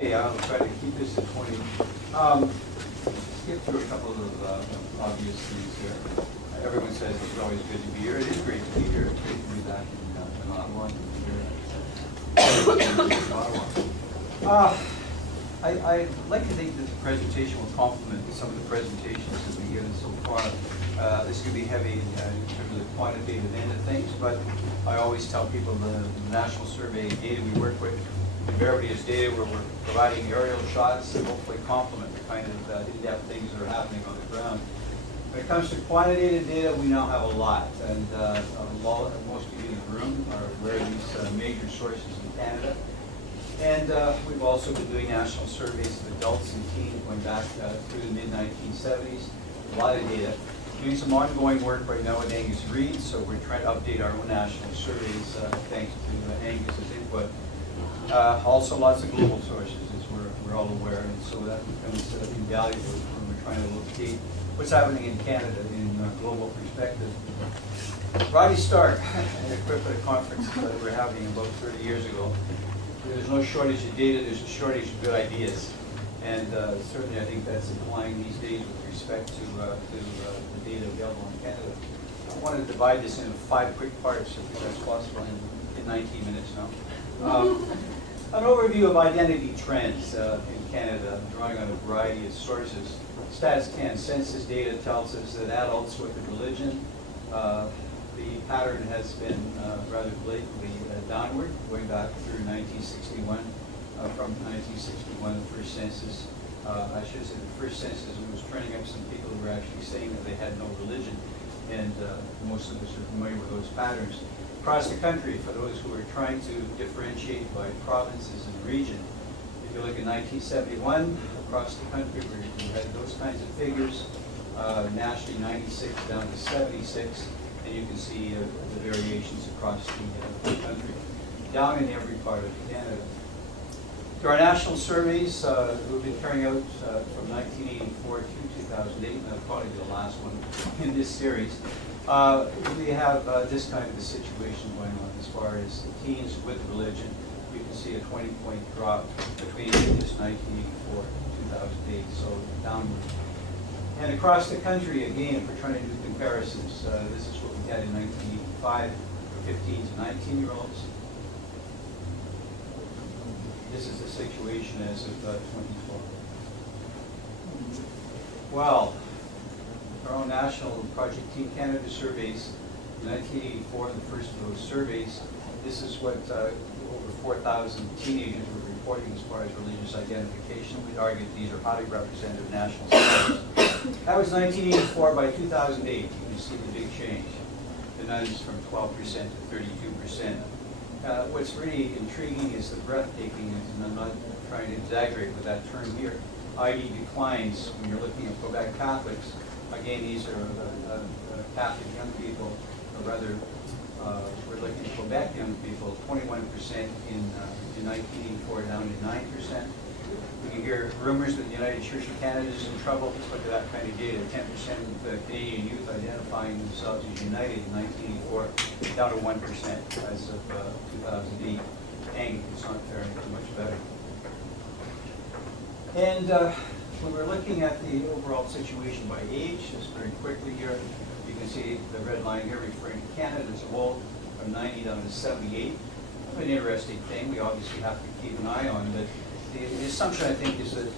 Okay, I'll try to keep this to 20. Skip through a couple of obvious things here. Everyone says it's always good to be here. It is great to be here. It's great to be back in Ottawa. I'd like to think that the presentation will complement some of the presentations that we've given so far. This could be heavy in terms of the quantitative end of things, but I always tell people the national survey data we work with invariably is data where we're providing aerial shots that hopefully complement the kind of in-depth things that are happening on the ground. When it comes to quantitative data, we now have a lot, and most of you in the room are aware of these major sources in Canada. And we've also been doing national surveys of adults and teens going back through the mid-1970s. A lot of data. Doing some ongoing work right now with Angus Reid, so we're trying to update our own national surveys thanks to Angus's input. Also lots of global sources, as we're all aware, and so that becomes invaluable when we're trying to locate what's happening in Canada in a global perspective. Roddy Stark, an equipment conference that we're having about 30 years ago. There's no shortage of data, there's a shortage of good ideas. And certainly I think that's applying these days with respect to the data available in Canada. I want to divide this into 5 quick parts, if that's possible, in 19 minutes now. An overview of identity trends in Canada, drawing on a variety of sources. Stats 10, census data tells us that adults with a religion, the pattern has been rather blatantly downward, going back through 1961. From 1961, the first census, I should say the first census was turning up some people who were actually saying that they had no religion, and most of us are familiar with those patterns. Across the country, for those who are trying to differentiate by provinces and region, if you look at 1971, across the country we had those kinds of figures, nationally 96 down to 76, and you can see the variations across the country, down in every part of Canada. To our national surveys, we've been carrying out from 1984 to 2008, and that'll probably be the last one in this series. We have this kind of a situation going on as far as teens with religion. You can see a 20-point drop between this 1984 and 2008, so downward. And across the country, again, if we're trying to do comparisons, this is what we had in 1985 for 15 to 19-year-olds. This is the situation as of 2012. Well, our own national Project Team Canada surveys, in 1984, the first of those surveys, this is what over 4,000 teenagers were reporting as far as religious identification. We'd argue that these are highly representative national surveys. That was 1984. By 2008, you can see the big change. The nuns from 12% to 32%. What's really intriguing is the breathtaking, and I'm not trying to exaggerate with that term here, ID declines when you're looking at Quebec Catholics. Again, these are Catholic young people, or rather, we're looking at Quebec young people, 21% in 1984 down to 9%. We can hear rumors that the United Church of Canada is in trouble. Let's look at that kind of data. 10% of Canadian youth identifying themselves as united in 1984, down to 1% as of 2008. Anglicans aren't faring too much better. And when we're looking at the overall situation by age, just very quickly here, you can see the red line here referring to Canada as a whole, from 90 down to 78. An interesting thing we obviously have to keep an eye on, but the assumption, I think, is that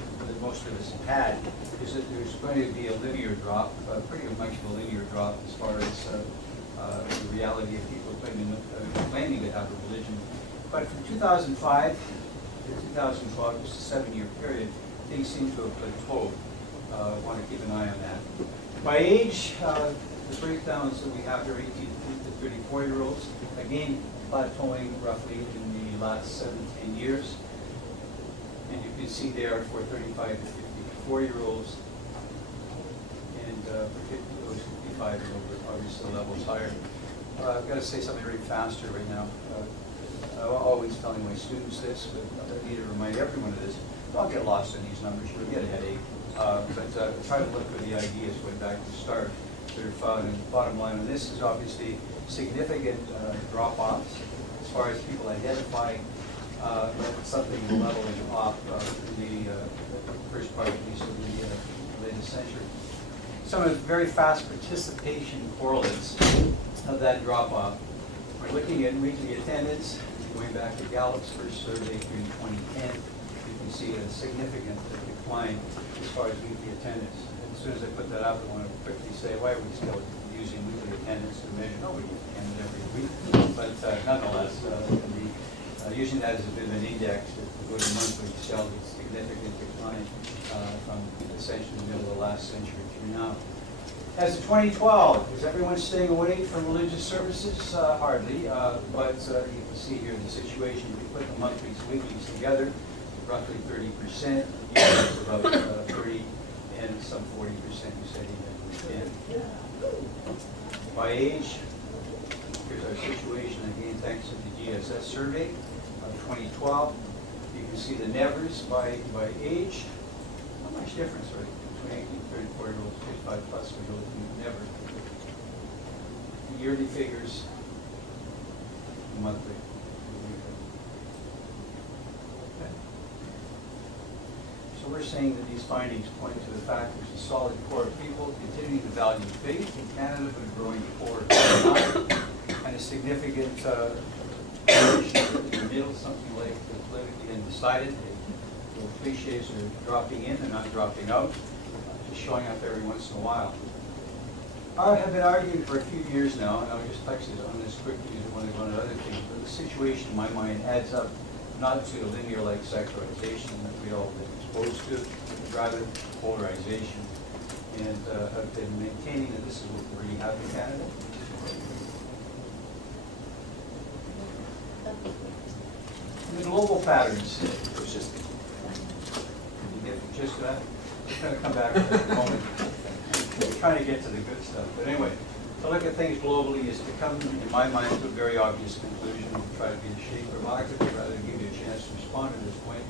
most of us have had, is that there's going to be a linear drop, pretty much of a linear drop as far as the reality of people claiming to have a religion. But from 2005 to 2012, just a 7-year period, things seem to have plateaued. I want to keep an eye on that. By age, the breakdowns that we have here, 18 to 34-year-olds, again, plateauing roughly in the last 7-10 years. And you can see there for 35 to 54-year-olds, and for those 55-year-olds, obviously the level's higher. I've got to say something very faster right now. I'm always telling my students this, but I need to remind everyone of this. Don't get lost in these numbers, you'll get a headache. But try to look for the ideas way back to the start that are found. And the bottom line on this is obviously significant drop-offs as far as people identifying but something leveling off in the first part, at least, of the latest century. Some of the very fast participation correlates of that drop-off. We're looking at weekly attendance, going back to Gallup's first survey in 2010. You can see a significant decline as far as weekly attendance. And as soon as I put that up, I want to quickly say, why are we still using weekly attendance to measure? No, we get attended every week. But nonetheless, using that as a bit of an index to go to monthly shows a significant decline from essentially the middle of the last century through now. As of 2012, is everyone staying away from religious services? Hardly, but you can see here the situation. We put the monthlies, weeklies together, roughly 30%, about 30, and some 40% who said even 10. By age, here's our situation again, thanks to the GSS survey of 2012. You can see the nevers by age. Not much difference, right? Between 18 and 34-year-olds, 55 plus, we go looking at never. The yearly figures, monthly. Okay. So we're saying that these findings point to the fact there's a solid core of people continuing to value faith in Canada, but a growing core and a significant relationship in the middle, something like the politically undecided. The cliches are dropping in, they're not dropping out, just showing up every once in a while. I have been arguing for a few years now, and I'll just touch on this quickly because I want to go on to other things, but the situation in my mind adds up not to a linear-like secularization that we all have been exposed to, but rather polarization. And I've been maintaining that this is what we really have in Canada. And the global patterns. It's just, you get the gist of that? I'm going to come back for a moment. We're trying to get to the good stuff. But anyway, to look at things globally is to come, in my mind, to a very obvious conclusion. We'll try to be the shape provocative rather than give you a chance to respond at this point.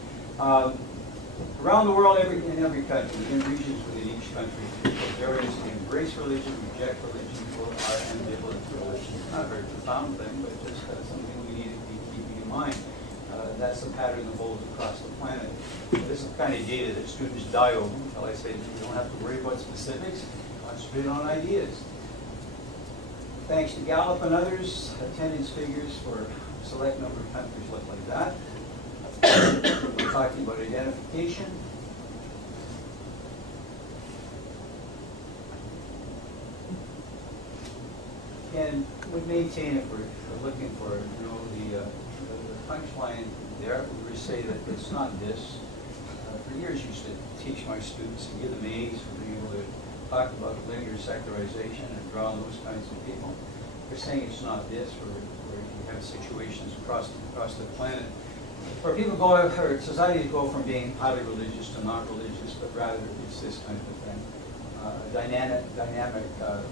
Around the world, in every country, in regions within each country, there is embrace religion, reject religion, or are ambivalent to religion. It's not a very profound thing, but just something we need to be keeping in mind. That's the pattern that holds across the planet. This is the kind of data that students die over until I say that you don't have to worry about specifics, concentrate on ideas. Thanks to Gallup and others, attendance figures for a select number of countries look like that. We're talking about identification. And we maintain, if we're looking for, the punchline there, we would say that it's not this. For years, I used to teach my students and give them A's for being able to talk about linear secularization and draw on those kinds of people. We're saying it's not this, where you have situations across the planet where people go, or societies go from being highly religious to not religious, but rather it's this kind of a thing. Dynamic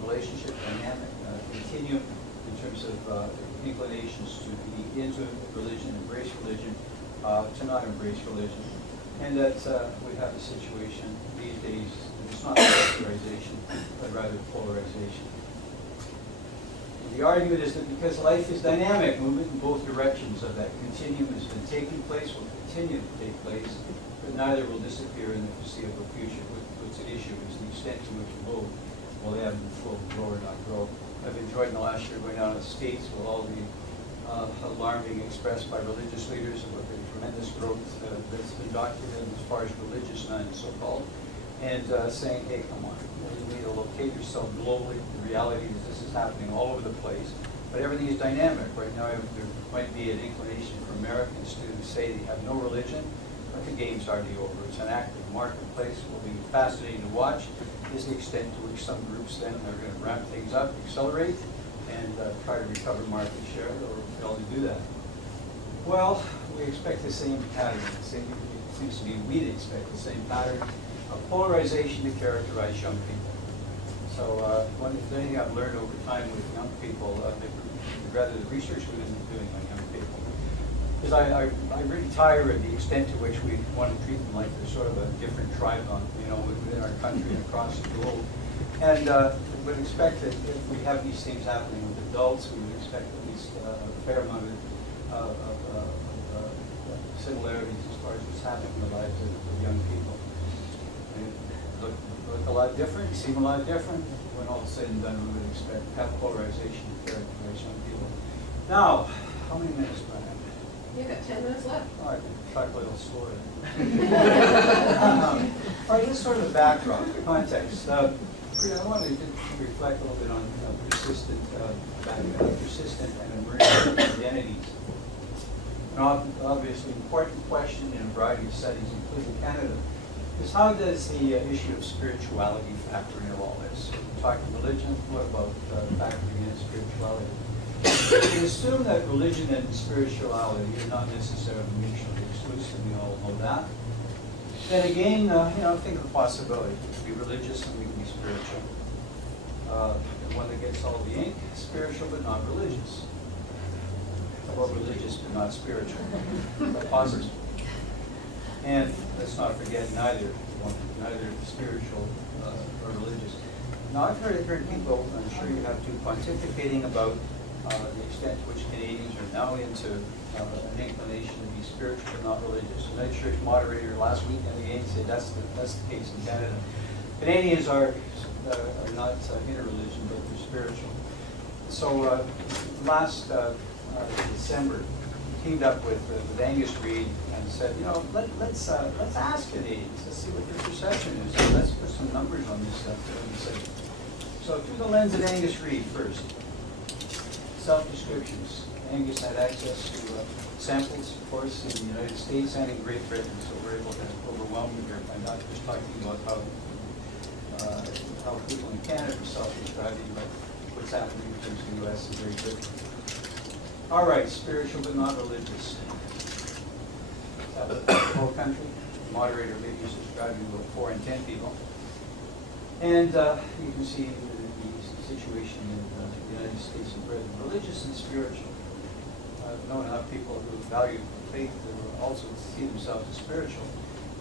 relationship, dynamic continuum in terms of inclinations to be into religion, embrace religion, to not embrace religion. And that we have a situation these days, it's not secularization, but rather polarization. And the argument is that because life is dynamic, movement in both directions of that continuum has been taking place, will continue to take place, but neither will disappear in the foreseeable future. What's at issue is the extent to which both will ebb and flow, grow or not grow. I've enjoyed in the last year going down to the States with all the alarm being expressed by religious leaders about the tremendous growth that's been documented as far as religious nuns, so-called, and saying, hey, come on, you need to locate yourself globally. The reality is this is happening all over the place, but everything is dynamic. Right now, there might be an inclination for Americans to say they have no religion, but the game's already over. It's an active marketplace. It will be fascinating to watch is the extent to which some groups then are going to ramp things up, accelerate, and try to recover market share, or fail to do that. Well, we expect the same pattern. It seems to be we'd expect the same pattern of polarization to characterize young people. So if there's anything I've learned over time with young people, rather the research we've been doing on young people, because I really tire of the extent to which we want to treat them like they're sort of a different tribe within our country and across the globe. And we would expect that if we have these things happening with adults, we would expect at least a fair amount of similarities as far as what's happening in the lives of young people. They look a lot different, seem a lot different. When all is said and done, we would expect have polarization to characterize young people. Now, how many minutes do I have? You've got 10 minutes left. Oh, I can talk a little slower. All right, just sort of the backdrop, the context. I wanted to reflect a little bit on persistent and emerging identities. An obviously important question in a variety of studies, including Canada, is how does the issue of spirituality factor into all this? We're talking religion, what about factoring in spirituality? We assume that religion and spirituality are not necessarily mutually exclusive, we all know that. Then again, think of the possibility. We can be religious and we can be spiritual. The one that gets all the ink, spiritual but not religious. Or religious but not spiritual. Positive. And let's not forget neither spiritual or religious. Now I've heard people, I'm sure you have too, pontificating about the extent to which Canadians are now into an inclination to be spiritual but not religious. A night church moderator last weekend again said that's the case in Canada. Canadians are not in a religion, but they're spiritual. So last December, teamed up with Angus Reid and said, let's ask Canadians, let's see what their perception is. So let's put some numbers on this stuff. So through the lens of Angus Reid first, self-descriptions. Angus had access to samples, of course, in the United States and in Great Britain, so we're able to overwhelm you here by not just talking about how people in Canada are self-describing, but what's happening in terms of the U.S. and Great Britain. All right, spiritual but not religious. The whole country. The moderator maybe is describing about 4 in 10 people. And you can see the situation in the United States and Britain. Religious and spiritual. I've known enough people who value faith who also see themselves as spiritual.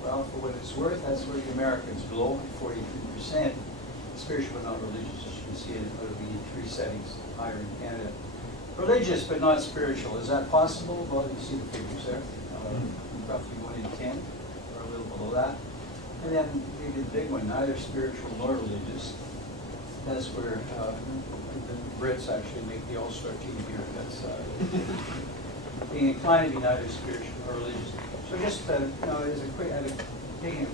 Well, for what it's worth, that's where the Americans blow, 43%. Spiritual but not religious, as you can see it out of the 3 settings higher in Canada. Religious but not spiritual, is that possible? Well, you see the figures there, roughly 1 in 10, or a little below that. And then maybe the big one, neither spiritual nor religious. That's where the Brits actually make the all-star team here. That's being inclined to be neither spiritual nor religious. So just, as taking a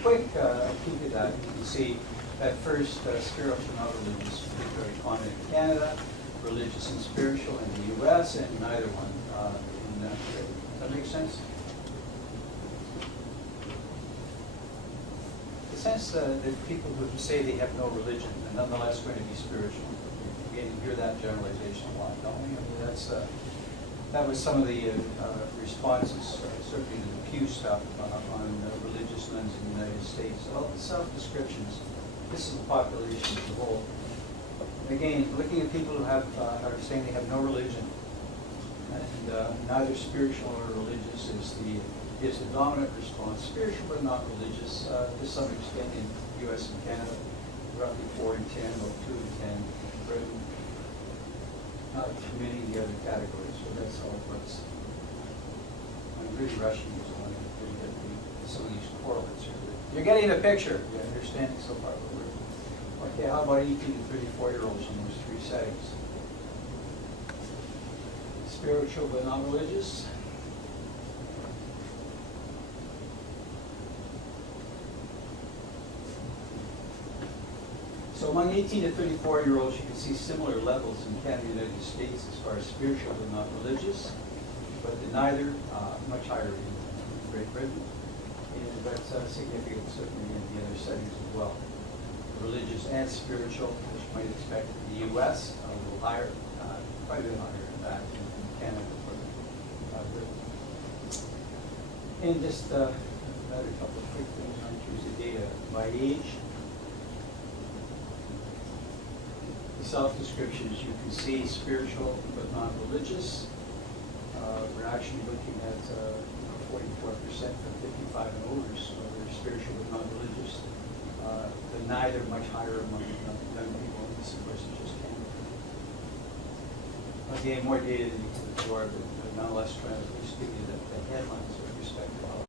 quick peek at that, you can see that first, spiritual not religious, particularly common in Canada, religious and spiritual in the U.S., and neither one in Britain. Does that make sense? The sense that people who say they have no religion are nonetheless going to be spiritual. Again, you hear that generalization a lot, don't we? I mean, that was some of the responses, certainly to the Pew stuff on religious nuns in the United States. Well, self-descriptions. This is the population as a whole. Again, looking at people who are saying they have no religion, and neither spiritual nor religious is the dominant response. Spiritual but not religious, to some extent in the U.S. and Canada, roughly 4 in 10, or 2 in 10. Britain, not too many in the other categories, so that's how it looks. I'm really rushing you, so I want to get some of these correlates here. You're getting the picture. You're understanding so far. Okay, how about 18 to 34-year-olds in those 3 settings? Spiritual but not religious. So among 18 to 34-year-olds, you can see similar levels in Canada and the United States as far as spiritual but not religious, but neither much higher in Great Britain, and that's significant certainly in the other settings as well. Religious and spiritual, which you might expect in the U.S., a little higher, quite a bit higher in fact in Canada or Britain. And just another couple of quick things on Tuesday data by age. The self-descriptions, you can see spiritual but not religious. We're actually looking at 44% from 55 and older, so they're spiritual but not religious. The neither much higher among young people, and this of course is just Canada. Again, more data than you can absorb, but nonetheless try to at least give you the headlines with respect to how